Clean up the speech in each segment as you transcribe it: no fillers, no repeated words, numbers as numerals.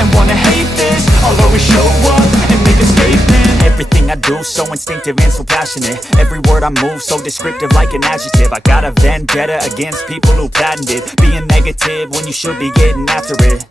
and wanna hate this, I'll always show up and make a statement. Everything I do so instinctive and so passionate. Every word I move so descriptive like an adjective. I got a vendetta against people who patented being negative when you should be getting after it.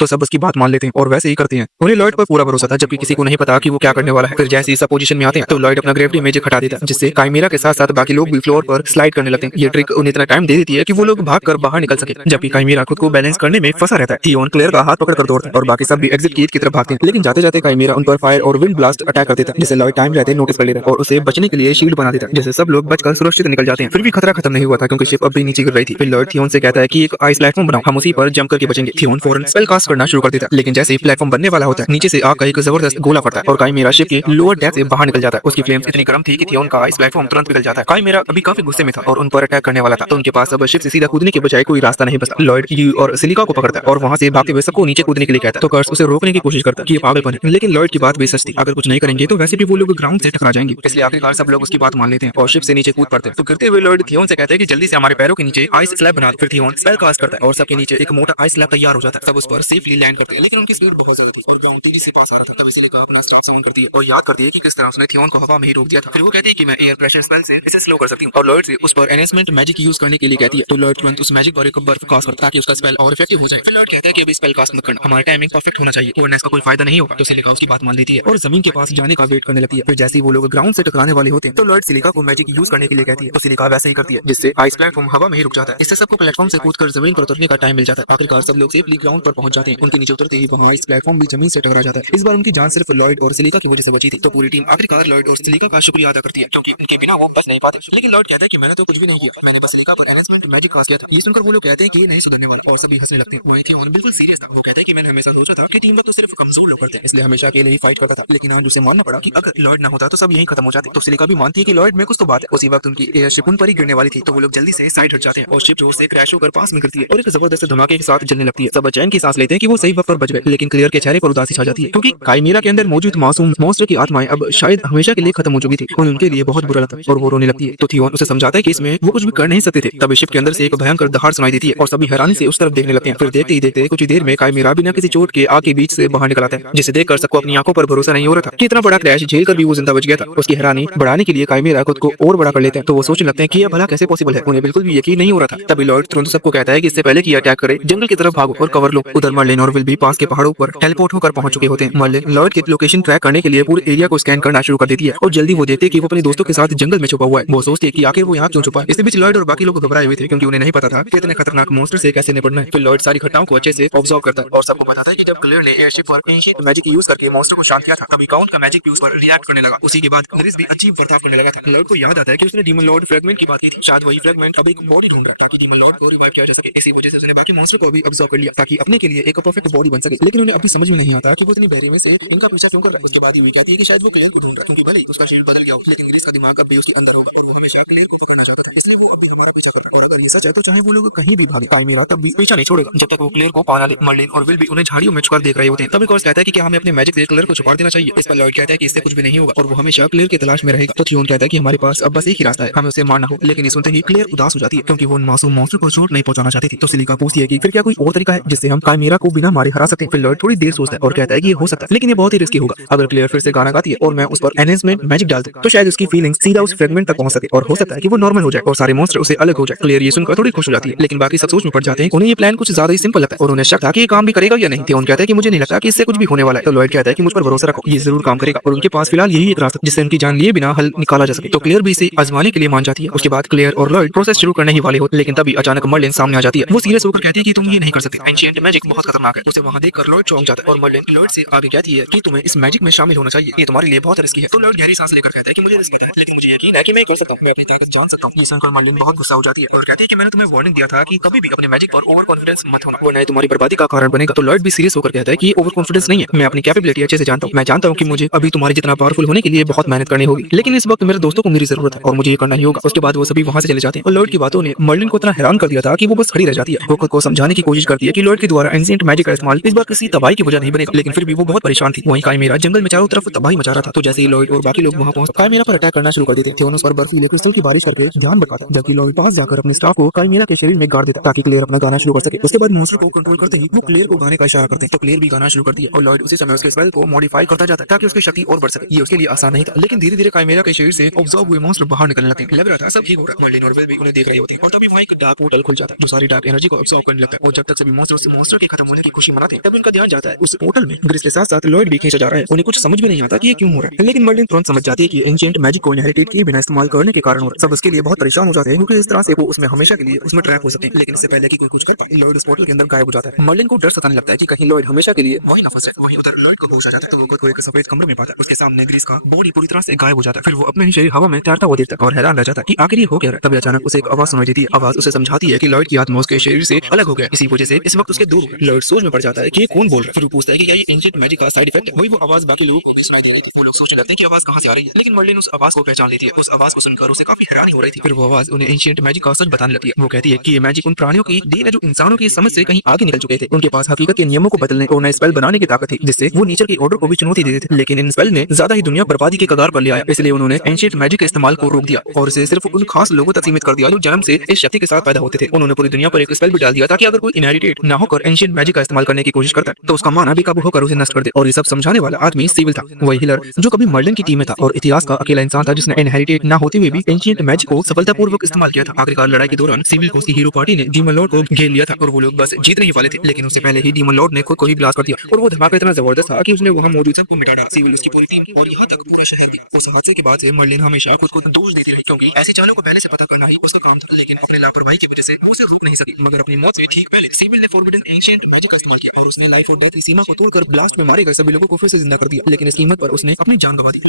तो सब उसकी बात मान लेते हैं और वैसे ही करते हैं। उन्हें लॉयड पर पूरा भरोसा था, जबकि किसी को नहीं पता कि वो क्या करने वाला है। फिर जैसे ही सब पोजीशन में आते हैं तो लॉयड अपना ग्रेविटी मैजिक हटा देता है, जिससे काइमेरा के साथ साथ बाकी लोग भी फ्लोर पर स्लाइड करने लगते हैं। ये ट्रिक उन्हें इतना टाइम दे देती है कि वो लोग भागकर बाहर निकल सके, जबकि काइमेरा खुद को बैलेंस करने में फंसा रहता है। थियोन क्लेयर का हाथ पकड़कर दौड़ता है और बाकी सब भी एग्जिट गेट की तरफ भागते हैं, लेकिन जाते जाते काइमेरा उन पर फायर और विंड ब्लास्ट अटैक कर देता है, जिसे लॉयड टाइम रहते नोटिस कर लेता है और उसे बचने के लिए शील्ड बना देता है, जिससे सब लोग बचकर सुरक्षित निकल जाते हैं। फिर भी खतरा खत्म नहीं हुआ था, क्योंकि शिप अब भी नीचे गिर रही थी। फिर लॉयड थियोन से कहता है कि एक आइस प्लेटफॉर्म बनाओ, हम उसी पर जंप करके बचेंगे। थियोन फौरन स्पेल कास्ट करना शुरू कर देता है, लेकिन जैसे ही प्लेटफॉर्म बनने वाला होता है, नीचे से आग का एक जबरदस्त गोला पड़ता है और काइमेरा शिप के लोअर डेक से बाहर निकल जाता है। उसकी फ्लेम्स इतनी गर्म थी कि थियोन का आइस प्लेटफॉर्म तुरंत पिघल जाता है। काइमेरा अभी काफी गुस्से में था और उन पर अटैक करने वाला था, तो उनके पास अब शिप से सीधा कूदने के बजाय कोई रास्ता नहीं बचता। लॉयड यू और सिलिका को पकड़ता है और वहां से भागते हुए सबको नीचे कूदने के लिए कहता है, तो कर्स उसे रोकने की कोशिश करता है कि ये पागलपन है, लेकिन लॉयड की बात भी सच थी। अगर कुछ नहीं करेंगे तो वैसे भी वो लोग ग्राउंड से टकरा जाएंगे, इसलिए आखिरकार सब लोग उसकी बात मान लेते हैं और शिप से नीचे कूद पड़ते हैं। तो गिरते हुए लॉयड थियोन से कहते हैं कि जल्दी से हमारे पैरों के नीचे आइस स्लैब बना दो। फिर थियोन स्पेल कास्ट करता है और सबके नीचे एक मोटा आइस स्लैब तैयार हो जाता है। सब उस पर सेफली लैंड करते हैं, लेकिन उनकी स्पीड बहुत ज्यादा थी और बहुत तेजी से पास आ रहा था। तभी सिलिका अपना स्टाफ साउंड करती है और याद करती है कि किस तरह उसने थियोन को हवा में ही रोक दिया था। फिर वो कहती है कि मैं एयर प्रेशर स्पेल से इसे स्लो कर सकती हूँ और लॉयड से उस पर एनहेंसमेंट मैजिक यूज करने के लिए कहती है। तो लॉयड तुरंत उस मैजिक पर एक बर्फ कास्ट करता है ताकि उसका स्पेल और इफेक्टिव हो जाए। फिर लॉयड कहता है कि अभी स्पेल कास्ट मत करना, हमारा टाइमिंग परफेक्ट होना चाहिए वरना इसका कोई फायदा नहीं होगा। तो सिलिका उसकी बात मान लेती है और जमीन के पास जाने का वेट करने लगती है। फिर जैसे ही वो लोग ग्राउंड से टकराने वाले होते हैं तो लॉयड सिलिका को मैजिक यूज करने के लिए कहती है, तो सिलिका वैसे ही करती है, जिससे आइस प्लेटफॉर्म हवा में ही रुक जाता है। इससे सबको प्लेटफॉर्म से कूदकर जमीन पर उतरने का टाइम मिल जाता है। आखिरकार सब लोग सेफली ग्राउंड पर पहुंच जाते हैं। उनके नीचे उतरते ही वहां आइस प्लेटफॉर्म भी जमीन से टकरा जाता है। इस बार उनकी जान सिर्फ लॉयड और सिलिका की वजह से बची थी। तो पूरी टीम आखिरकार लॉयड और सिलिका का शुक्रिया अदा करती है, क्योंकि उनके बिना वो बच नहीं पाते। लेकिन लॉयड कहता है कि मैंने तो कुछ भी नहीं किया, मैंने बस सिलिका पर एनहेंसमेंट मैजिक कास्ट किया था। ये सुनकर वो लोग कहते हैं कि ये नहीं सुधरने वाला और सभी हंसने लगते हैं। थियोन बिल्कुल सीरियस था। वो कहता है कि मैंने हमेशा सोचा था कि टीम वर्क तो सिर्फ कमजोर लोग करते हैं, इसलिए हमेशा अकेले ही फाइट करता था, लेकिन आज उसे मानना पड़ा कि अगर लॉयड ना होता तो सब यहीं खत्म हो जाते। तो सिलिका भी मानती है कि लॉयड में कुछ तो बात है। उसी वक्त उनकी एयरशिप उन पर ही गिरने वाली थी, तो वो लोग जल्दी से साइड हट जाते हैं और शिप जोर से क्रैश होकर पास में गिरती है और एक जबरदस्त धमाके के साथ जलने लगती है। सब चैन की सांस लेते हैं कि वो सही वक्त पर बच गए, लेकिन क्लियर के चेहरे पर उदासी छा जाती है, क्योंकि काइमेरा के अंदर मौजूद मासूम मॉन्स्टर की आत्माएं अब शायद हमेशा के लिए खत्म हो चुकी थी और उनके लिए बहुत बुरा लगता है और वो रोने लगती है। तो थियोन उसे समझाता है कि इसमें वो कुछ भी कर नहीं सकते थे। तब शिप के अंदर से एक भयंकर दहाड़ सुनाई देती है और सभी हैरानी से उस तरफ देखने लगते हैं। फिर देखते ही देखते कुछ ही देर में काइमेरा बिना किसी चोट के आग के बीच से बाहर निकल आता है, जिसे देखकर सबको अपनी आंखों पर भरोसा नहीं हो रहा था कि इतना बड़ा क्रैश झेल कर भी वो जिंदा बच गया था। उसकी हैरानी बढ़ाने के लिए काइमेरा खुद को और बड़ा कर लेते हैं, तो वो सोचने लगते हैं कि यह भला कैसे पॉसिबल है। उन्हें बिल्कुल भी यकीन नहीं हो रहा था। तभी लॉयड तुरंत सबको कहता है कि इससे पहले कि अटैक करे जंगल की तरफ भागो और कवर लो। उधर मर्लिन और विल भी पास के पहाड़ों पर टेलीपोर्ट होकर पहुंच चुके होते हैं। मर्लिन लॉयड की लोकेशन ट्रैक करने के लिए पूरे एरिया को स्कैन करना शुरू कर देती है और जल्दी वो देखते हैं कि वो अपने दोस्तों के साथ जंगल में छुपा हुआ है। वो सोचते हैं कि आखिर वो यहाँ क्यों छुपा है। इस बीच लॉयड और बाकी लोग घबराए हुए थे, क्योंकि उन्हें नहीं पता था कि इतने खतरनाक मॉन्स्टर से कैसे निपटना है। फिर लॉयड सारी घटनाओं को अच्छे से ऑब्जर्व करता है और सबको बताता है कि जब क्लियर ने एयरशिप पर एंशिएंट मैजिक यूज करके मॉन्स्टर को शांत किया था, तभी काउंट का मैजिक भी उस पर रिएक्ट करने लगा। उसी के बाद नरिस भी अजीब बर्ताव करने लगा था। लॉयड को याद आता है कि उसने डीमन लॉर्ड फ्रेगमेंट की बात की थी, शायद वही फ्रेगमेंट अब एक बॉडी ढूंढ रहा है ताकि डीमन लॉर्ड को रिवाइव किया जा सके। इसी वजह से उसने बाकी मॉन्स्टर को भी ऑब्जर्व कर लिया ताकि अपने के लिए एक परफेक्ट बॉडी बन सके। लेकिन उन्हें अभी समझ में नहीं आता कि वो इतनी बेरे में से इनका पीछा क्यों कर रहा है। उसके बाद ये कहती है कि शायद वो क्लियर को ढूंढ रहा है, क्योंकि भले ही उसका शील्ड बदल गया हो, लेकिन नरिस का दिमाग अब भी उसके अंदर होगा और वो हमेशा क्लियर को पकड़ना चाहता है, इसलिए वो अब भी हमारा पीछा कर रहा है। और अगर ये सच है तो चाहे वो लोग कहीं भी भागे, काइमेरा तब भी पीछा नहीं छोड़ेगा जब तक वो क्लियर को पा ना ले। मर्लिन और विल भी उन्हें झाड़ियों में छुपकर देख रहे होते हैं। तभी कोर्स कहता है कि क्या हमें अपने मैजिक से क्लियर को छुपा देना चाहिए। इस पर लॉयड कहता है कि इससे कुछ भी नहीं होगा और वो हमेशा क्लियर की तलाश में रहेगा। तो थियोन कहता है कि हमारे पास अब बस एक ही रास्ता है, हमें उसे मारना हो। लेकिन ये सुनते ही क्लियर उदास हो जाती है, क्योंकि वो उन मासूम मॉन्स्टर को चोट नहीं पहुंचाना चाहती थी। तो सिलिका पूछती है कि फिर क्या कोई और तरीका है जिससे हम काइमेरा को बिना मारे हरा सकते। फिर लॉयड थोड़ी देर सोचता है और कहता है कि ये हो सकता है, लेकिन ये बहुत ही रिस्की होगा। अगर क्लियर फिर से गाना गाती है और मैं उस पर एनहेंसमेंट मैजिक डाल दूं तो शायद उसकी फीलिंग्स सीधा उस फ्रेगमेंट तक पहुंच सके और हो सकता है कि वो नॉर्मल हो जाए और सारे मॉन्स्टर उसे अलग हो जाए। क्लियर ये सुनकर थोड़ी खुश हो जाती है, लेकिन बाकी सब सोच में पड़ जाते हैं। उन्हें ये प्लान कुछ ज्यादा ही सिंपल लगता है और उन्हें शक था कि ये काम भी करेगा या नहीं। थियोन कहता है कि मुझे नहीं लगता कि इससे कुछ भी होने वाला है। तो लॉयड कहता है कि मुझ पर भरोसा रखो, ये जरूर काम करेगा और उनके पास फिलहाल यही एक रास्ता जिससे उनकी जान लिए बिना हल निकाला जा सके। तो क्लियर भी इसे आजमाने के लिए मान जाती है। उसके बाद क्लियर और लॉयड प्रोसेस शुरू करने ही वाले होते, लेकिन तभी अचानक मर्लिन सामने आ जाती है। वो सीरियस होकर कहती है कि तुम ये नहीं कर सकते, एंशिएंट मैजिक बहुत खतरनाक है। उसे वहां देखकर लॉयड चौंक जाता है और मर्लिन लॉयड से आगे कहती है कि तुम्हें इस मैजिक में शामिल होना चाहिए, ये तुम्हारे लिए बहुत रिस्की है। तो लॉयड गहरी सांस लेकर कहता है कि मुझे रिस्क है, लेकिन मुझे यकीन है कि मैं कर सकता हूं, मैं अपनी ताकत जान सकता हूं। ये सुनकर मर्लिन बहुत गुस्सा हो जाती है और कहती है कि मैंने तुम्हें वार्निंग दिया था कि कभी भी अपने मैजिक पर ओवर कॉन्फिडेंस मत होना, वरना तुम्हारी बर्बादी का कारण बनेगा। तो लॉयड भी सीरियस होकर कहता है कि ओवर कॉन्फिडेंस नहीं है, मैं अपनी कैपेबिलिटी अच्छे से जानता हूं। मैं जानता हूं कि मुझे अभी तुम्हारे जितना पावरफुल होने के लिए बहुत मेहनत करनी होगी, लेकिन इस वक्त मेरे दोस्तों को मेरी जरूरत है और मुझे ये करना ही होगा। उसके बाद वो सभी वहां से चले जाते हैं और लॉयड की बातों ने मर्लिन को इतना हैरान कर दिया था कि वो बस खड़ी रह जाती है। वो खुद को समझाने की कोशिश करती है कि लॉयड के द्वारा एंशिएंट मैजिक का इस्तेमाल इस बार किसी तबाही की वजह नहीं बनेगा, लेकिन फिर भी वो बहुत परेशान थी। वहीं काइमेरा जंगल में चारों तरफ तबाही मचा रहा था। तो जैसे ही लॉयड और बाकी लोग वहां पहुंच काइमेरा पर अटैक करना शुरू कर देते। थियोनोस पर बर्फीले क्रिस्टल की बारिश करके ध्यान भटकाता, जबकि लॉयड पास जाकर अपने स्टाफ को काइमेरा के शरीर में गाड़ देता ताकि क्लेयर अपना गाना शुरू कर सके। उसके बाद मॉन्स्टर को कंट्रोल करते ही वो क्लेयर को गाने का इशारा करते हैं, तो क्लेयर भी गाना शुरू कर दिया और लॉयड उसी समय उसके स्पेल को मॉडिफाई करता जाता है ताकि उसकी शक्ति और बढ़ सके। ये उसके लिए आसान नहीं था, लेकिन धीरे धीरे काइमेरा के शरीर से ऑब्जॉर्ब हुए मॉन्स्टर बाहर निकलने लगते हैं। लग रहा था सब ठीक हो रहा है। मर्लिन और वेल भी उन्हें देख रही होती है और तभी वहां एक डार्क पोर्टल खुल जाता है जो सारी डार्क एनर्जी को अब्सॉर्ब करने लगता है। और जब तक सभी मॉन्स्टर के खत्म होने की खुशी मनाते हैं, तब उनका ध्यान जाता है उस पोर्टल में ग्रिस के साथ साथ लॉयड भी खींचा जा रहा है। उन्हें कुछ समझ में नहीं आता कि ये क्यों हो रहा है, लेकिन मर्लिन तुरंत समझ जाती है कि एंशिएंट मैजिक को इनहेरिटेट किए बिना इस्तेमाल करने के कारण हो रहा है। सब उसके लिए बहुत परेशान हो जाते हैं क्योंकि इस तरह से वो उसमें हमेशा के लिए उसमें ट्रैप हो सकते हैं। लेकिन इससे पहले कि कोई कुछ कर पाए, लॉयड उस पोर्टल के अंदर गायब हो जाता है। मर्लिन को डर सताने लगता है कि कहीं लॉयड हमेशा के लिए वही ना फंस जाए। वहीं उधर लॉयड को होश आ जाता है तो वो खुद को एक सफेद कमरे में पाता है। उसके सामने ग्रिस का बॉडी पूरी तरह से गायब हो जाता है। फिर वो अपने ही शरीर हवा में तैरता हुआ देखता है और हैरान रह जाता है कि आखिर ये हो क्या रहा है। तभी अचानक उसे एक आवाज सुनाई देती है। आवाज उसे समझाती है कि लॉयड की आत्मा उसके शरीर से अलग हो गया, इसी वजह से इस वक्त उसके दूर हो गए। लॉयड सोच में पड़ जाता है कि ये कौन बोल रहा है। फिर वो पूछता है कि क्या ये एंशिएंट मैजिक का साइड इफेक्ट है। वही वो आवाज बाकी लोगों को भी सुनाई दे रही थी। वो लोग सोचने लगते हैं कि आवाज कहां से आ रही है, लेकिन मर्लिन उस आवाज को पहचान लेती है। उस आवाज को सुनकर उसे काफी हैरानी हो रही थी। फिर वो आवाज उन्हें एंशिएंट मैजिक का सच बताने लगती है। वो कहती है कि ये मैजिक उन प्राणियों की देन है जो इंसानों की समझ से कहीं आगे निकल चुके थे। उनके पास हकीकत के नियमों को बदलने और नए स्पेल बनाने की ताकत थी, जिससे वो नेचर की ऑर्डर को भी चुनौती देते थे। लेकिन इन स्पेल ने ज्यादा ही दुनिया बर्बादी के कगार पर ले आया, इसलिए उन्होंने एंशिएंट मैजिक के इस्तेमाल को रोक दिया और इसे सिर्फ उन खास लोगों तक सीमित कर दिया जो जन्म से इस शक्ति के साथ पैदा होते थे। उन्होंने पूरी दुनिया पर एक स्पेल भी डाल दिया ताकि अगर कोई इनहेरिटेड ना होकर एंशिएंट मैजिक का इस्तेमाल करने की कोशिश करता है तो उसका माना बेकाबू होकर उसे नष्ट कर दे। और ये सब समझाने वाला आदमी सिविल था, वही हिलर जो कभी मर्लिन की टीम में था और इतिहास का अकेला इंसान था जिसने इनहेरिटेड ना होते हुए भी एंशिएंट मैजिक को सफलतापूर्वक इस्तेमाल किया था। आखिरकार लड़ाई के दौरान सिविल को उसकी हीरो पार्टी ने डीमन लॉर्ड को घेर लिया था और वो लोग बस जीतने ही वाले थे, लेकिन उससे पहले ही डीमन लॉर्ड ने खुद को ही ब्लास्ट कर दिया और वो धमाका इतना जबरदस्त था कि उसने वहां मौजूद सबको मिटा डाला, सिविल उसकी पूरी टीम और यहाँ तक पूरा शहर भी। उस हादसे के बाद से मर्लिन हमेशा खुद को दोष देती रही क्योंकि ऐसी चालों को पहले से पता करना ही उसका काम था, लेकिन अपने लापरवाही की वजह से वो उसे रोक नहीं सकी। मगर अपनी मौत से ठीक पहले सिविल ने फॉरबिडन एंशिएंट मैजिक का इस्तेमाल किया और उसने लाइफ और डेथ की सीमा को तोड़कर ब्लास्ट में मारे गए सभी लोगों को फिर से जिंदा कर दिया, लेकिन इस कीमत पर उसने अपनी जान गंवा दी।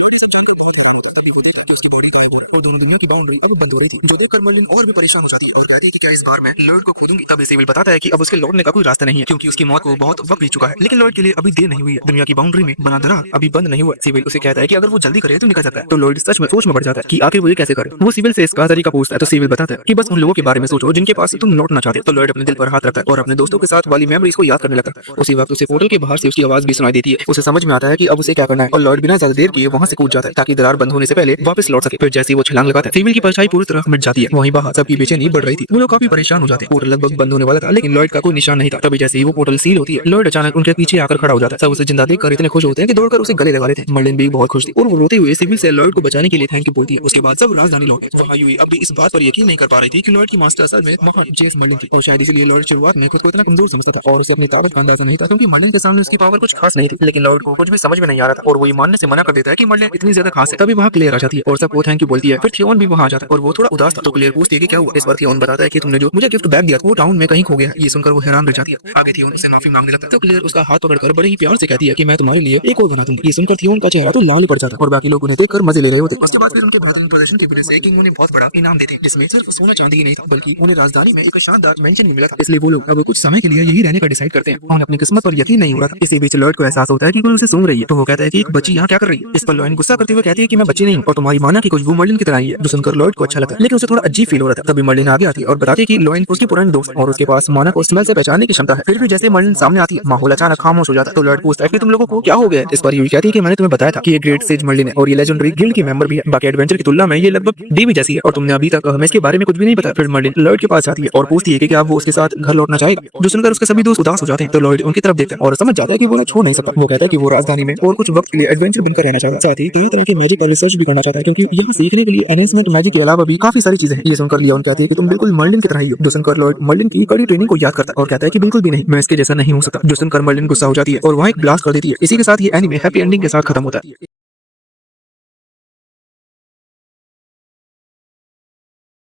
तभी वो देखा कि उसकी बॉडी गायब हो रहा है और दोनों दुनिया की बाउंड्री अब बंद हो रही थी, जो देखकर मर्लिन और भी परेशान हो जाती है और कहती है कि क्या इस बार मैं लॉयड को खोदूंगी। तब सिविल बताता है कि अब उसके लौटने का कोई रास्ता नहीं है क्योंकि उसकी मौत को बहुत वक्त बीत चुका है, लेकिन लॉयड के लिए अभी देर नहीं हुई है। दुनिया की बाउंड्री में बना दरार अभी बंद नहीं हुआ। सिविल उसे कहता है कि अगर वो जल्दी करे तो निकल सकता है। तो लॉयड सच में सोच में पड़ जाता है कि आखिर वो ये कैसे करे। वो सिविल से इसका तरीका पूछता है तो सिविल बताता है कि बस उन लोगों के बारे में सोचो जिनके पास तुम लौटना चाहते हो। तो लॉयड अपने दिल पर हाथ रखता है और अपने दोस्तों के साथ वाली मेमोरीज को याद करने लगता है। उसी वक्त उसे पोर्टल के बाहर से उसकी आवाज भी सुनाई देती है। उसे समझ में आता है कि अब उसे क्या करना है और लॉयड बिना ज्यादा देर किए वहां से कूद जाता है ताकि दरार बंद होने से पहले वापस लौट सके। फिर जैसे वो छलांग लगाता है सिविल की परछाई पूरी तरह मिट जाती है। वहीं बाहर सबकी बेचैनी बढ़ रही थी, वो लोग काफी परेशान हो जाते हैं। पोर्टल लगभग बंद होने वाला था लेकिन लॉयड का कोई निशान नहीं था। तभी जैसे ही वो पोर्टल सील होती है लॉयड अचानक उनके पीछे आकर खड़ा हो जाता है। सब उसे जिंदा देखकर इतने खुश होते हैं कि दौड़कर उसे गले लगा लेते हैं। मर्लिन भी बहुत खुश थी और वो रोते हुए सिविल से लॉयड को बचाने के लिए थैंक यू बोलती है। उसके बाद सब राजधानी लौटे। वहां यूई अब भी इस बात पर यकीन नहीं कर पा रही थी कि लॉयड की मास्टर असल में महान जेस मर्लिन थी और शायद इसलिए लॉयड शुरुआत में खुद को इतना कमजोर समझता था और उसे अपनी ताकत का अंदाजा नहीं था क्योंकि मर्लिन के सामने उसकी पावर कुछ खास नहीं थी। लेकिन लॉयड को कुछ भी समझ में नहीं आ रहा था और वो ये मानने से मना कर देता है कि मर्लिन इतनी ज्यादा खास है। तभी वहां क्लियर आ जाती है और सबको थैंक यू बोलती है। फिर थियोन भी वहां आ जाता है और वो थोड़ा उदास था तो क्लियर पूछती है कि क्या हुआ। इस पर थियोन बताता है कि तुमने जो मुझे गिफ्ट बैग दिया वो टाउन में कहीं खो गया। ये सुनकर वो हैरान रह जाती है। आगे थियोन उससे माफी मांगने लगता है तो क्लियर उसका हाथ पकड़कर बड़े ही प्यार से कहती है कि मैं तुम्हारे लिए एक और बना दूंगी। ये सुनकर थियोन का चेहरा तो लाल पड़ जाता है और बाकी लोग उन्हें देखकर मजे ले रहे होते। उसके बाद फिर उनके ब्रदर प्रदर्शन की वजह से किंग उन्हें बहुत बड़ा इनाम देते हैं जिसमें सिर्फ सोना चांदी ही नहीं था बल्कि उन्हें राजधानी में एक शानदार मेंशन भी मिला था। इसलिए वो लोग अब कुछ समय के लिए यही रहने का डिसाइड करते हैं। उन्हें अपनी किस्मत पर यकीन नहीं हो रहा था। इसी बीच लॉयड को एहसास होता है कि कोई उसे सूंघ रही है तो वो कहता है कि एक बच्ची यहाँ क्या कर रही है। इस पर लॉयड गुस्सा करते हुए कहती है कि मैं बच्ची नहीं हूँ और तुम्हारी माना की कोई वो मर्लिन की तरह ही है। जो सुनकर लॉयड को अच्छा लगा लेकिन उसे थोड़ा अजीब फील हो रहा था। तभी मर्लिन आगे आती है और बताती है कि लॉयड उसकी पुरानी दोस्त और उसके पास माना को स्मेल से पहचानने की क्षमता है। फिर भी जैसे मर्लिन सामने आती है माहौल अचानक खामोश हो जाता है। तो लॉयड पूछता है कि तुम लोगों को क्या हो गया। इस पर यूई कहती है कि मैंने तुम्हें बताया था कि ये ग्रेट सेज मर्लिन है और ये लेजेंडरी गिल्ड की मेंबर भी है। बाकी एडवेंचर की तुलना में ये लगभग देवी जैसी है और तुमने अभी तक हमें इसके बारे में कुछ भी नहीं बताया। फिर मर्लिन लॉयड के पास आती है और पूछती है कि क्या वो उसके साथ घर लौटना चाहेगा। जो सुनकर उसके सभी दोस्त उदास हो जाते हैं तो लॉयड उनकी तरफ देखता है और समझ जाता है कि वो उन्हें छोड़ नहीं सकता। वो कहता है कि वो राजधानी में और कुछ वक्त के लिए एडवेंचर बनकर रहना चाहता है, साथ ही कई तरह के मैजिक पर रिसर्च भी करना चाहता है क्योंकि यहाँ सीखने के लिए एनहेंसमेंट मैजिक के अलावा भी काफी सारी चीजें हैं। ये सुनकर लियोन कहती है कि तुम बिल्कुल मर्लिन की तरह ही हो। जो सुनकर लॉयड मर्लिन की कड़ी ट्रेनिंग को याद करता है और कहता है कि बिल्कुल भी नहीं, मैं इसके जैसा नहीं हो सकता। जो सुनकर मर्लिन गुस्सा हो जाती है और वहाँ एक ब्लास्ट कर देती है। इसी के साथ ये एनीमे हैप्पी एंडिंग के साथ खत्म होता है।